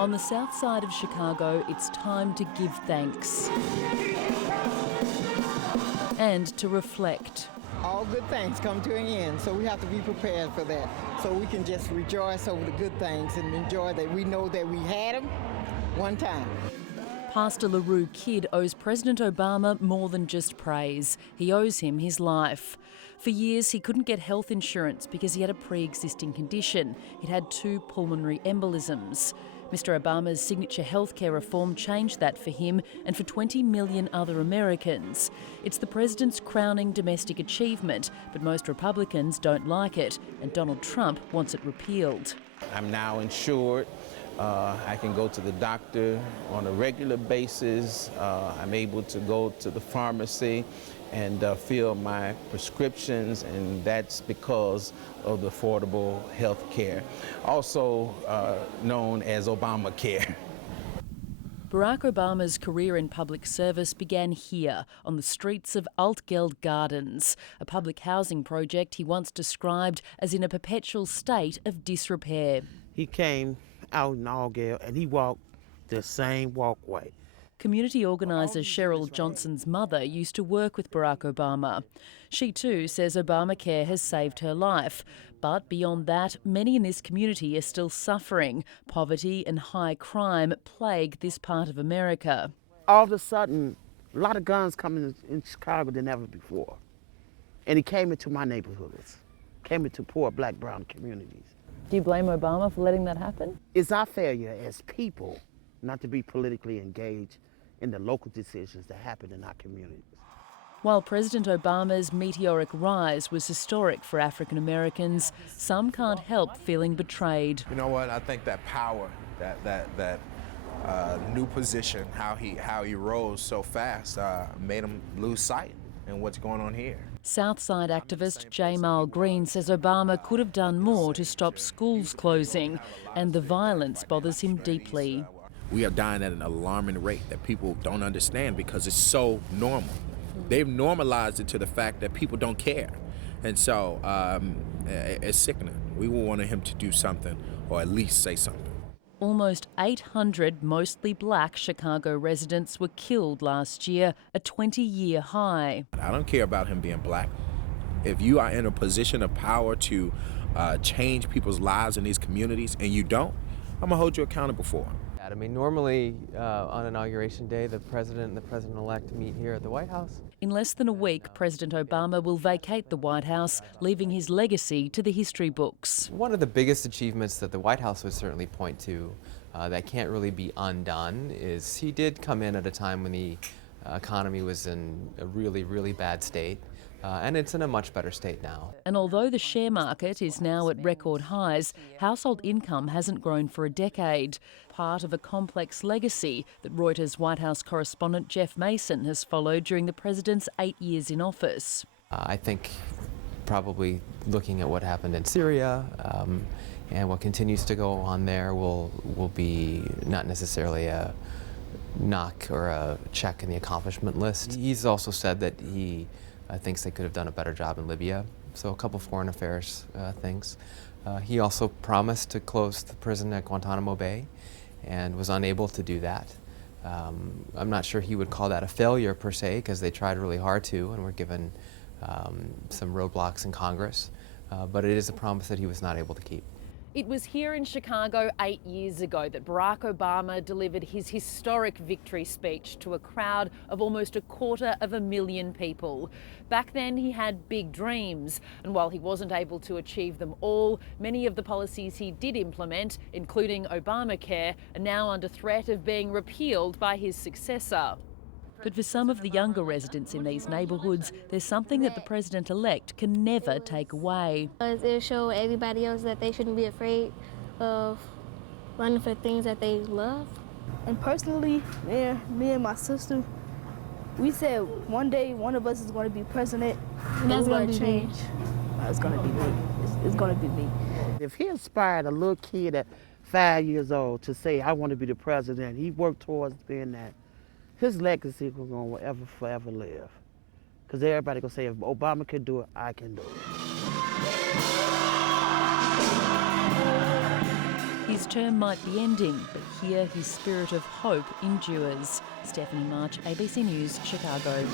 On the south side of Chicago, it's time to give thanks and to reflect. All good things come to an end, so we have to be prepared for that. So we can just rejoice over the good things and enjoy that we know that we had them one time. Pastor LaRue Kidd owes President Obama more than just praise. He owes him his life. For years, he couldn't get health insurance because he had a pre-existing condition. He'd had 2 pulmonary embolisms. Mr Obama's signature healthcare reform changed that for him and for 20 million other Americans. It's the president's crowning domestic achievement, but most Republicans don't like it, and Donald Trump wants it repealed. I'm now insured. I can go to the doctor on a regular basis. I'm able to go to the pharmacy and fill my prescriptions, and that's because of the affordable health care, also known as Obamacare. Barack Obama's career in public service began here, on the streets of Altgeld Gardens, a public housing project he once described as in a perpetual state of disrepair. He came out in Altgeld and he walked the same walkway. Community organiser Cheryl Johnson's mother used to work with Barack Obama. She too says Obamacare has saved her life. But beyond that, many in this community are still suffering. Poverty and high crime plague this part of America. All of a sudden, a lot of guns coming in Chicago than ever before. And he came into my neighborhoods, came into poor black, brown communities. Do you blame Obama for letting that happen? It's our failure as people not to be politically engaged in the local decisions that happen in our communities. While President Obama's meteoric rise was historic for African Americans, some can't help feeling betrayed. You know what? I think that power, that new position, how he rose so fast, made him lose sight in what's going on here. Southside activist Jamal Green says Obama could have done more to stop schools closing, and the violence bothers him deeply. We are dying at an alarming rate that people don't understand because it's so normal. They've normalized it to the fact that people don't care. And so it's sickening. We wanted him to do something, or at least say something. Almost 800 mostly black Chicago residents were killed last year, a 20-year high. I don't care about him being black. If you are in a position of power to change people's lives in these communities and you don't, I'm gonna hold you accountable for it. I mean, normally on Inauguration Day, the president and the president-elect meet here at the White House. In less than a week, President Obama will vacate the White House, leaving his legacy to the history books. One of the biggest achievements that the White House would certainly point to that can't really be undone is he did come in at a time when the economy was in a really, really bad state. And it's in a much better state now. And although the share market is now at record highs, household income hasn't grown for a decade, part of a complex legacy that Reuters White House correspondent Jeff Mason has followed during the president's 8 years in office. I think probably looking at what happened in Syria and what continues to go on there will be not necessarily a knock or a check in the accomplishment list. He's also said that he thinks they could have done a better job in Libya, so a couple foreign affairs things. He also promised to close the prison at Guantanamo Bay and was unable to do that. I'm not sure he would call that a failure per se, because they tried really hard to and were given some roadblocks in Congress, but it is a promise that he was not able to keep. It was here in Chicago 8 years ago that Barack Obama delivered his historic victory speech to a crowd of almost 250,000 people. Back then he had big dreams, and while he wasn't able to achieve them all, many of the policies he did implement, including Obamacare, are now under threat of being repealed by his successor. But for some of the younger residents in these neighbourhoods, there's something that the president-elect can never take away. It'll show everybody else that they shouldn't be afraid of running for things that they love. And personally, me and my sister, we said one day one of us is going to be president. And that's going to be change. It's going to be me. It's going to be me. If he inspired a little kid at 5 years old to say, I want to be the president, he worked towards being that, his legacy was going to forever live. Because everybody going to say, if Obama can do it, I can do it. His term might be ending, but here his spirit of hope endures. Stephanie March, ABC News, Chicago.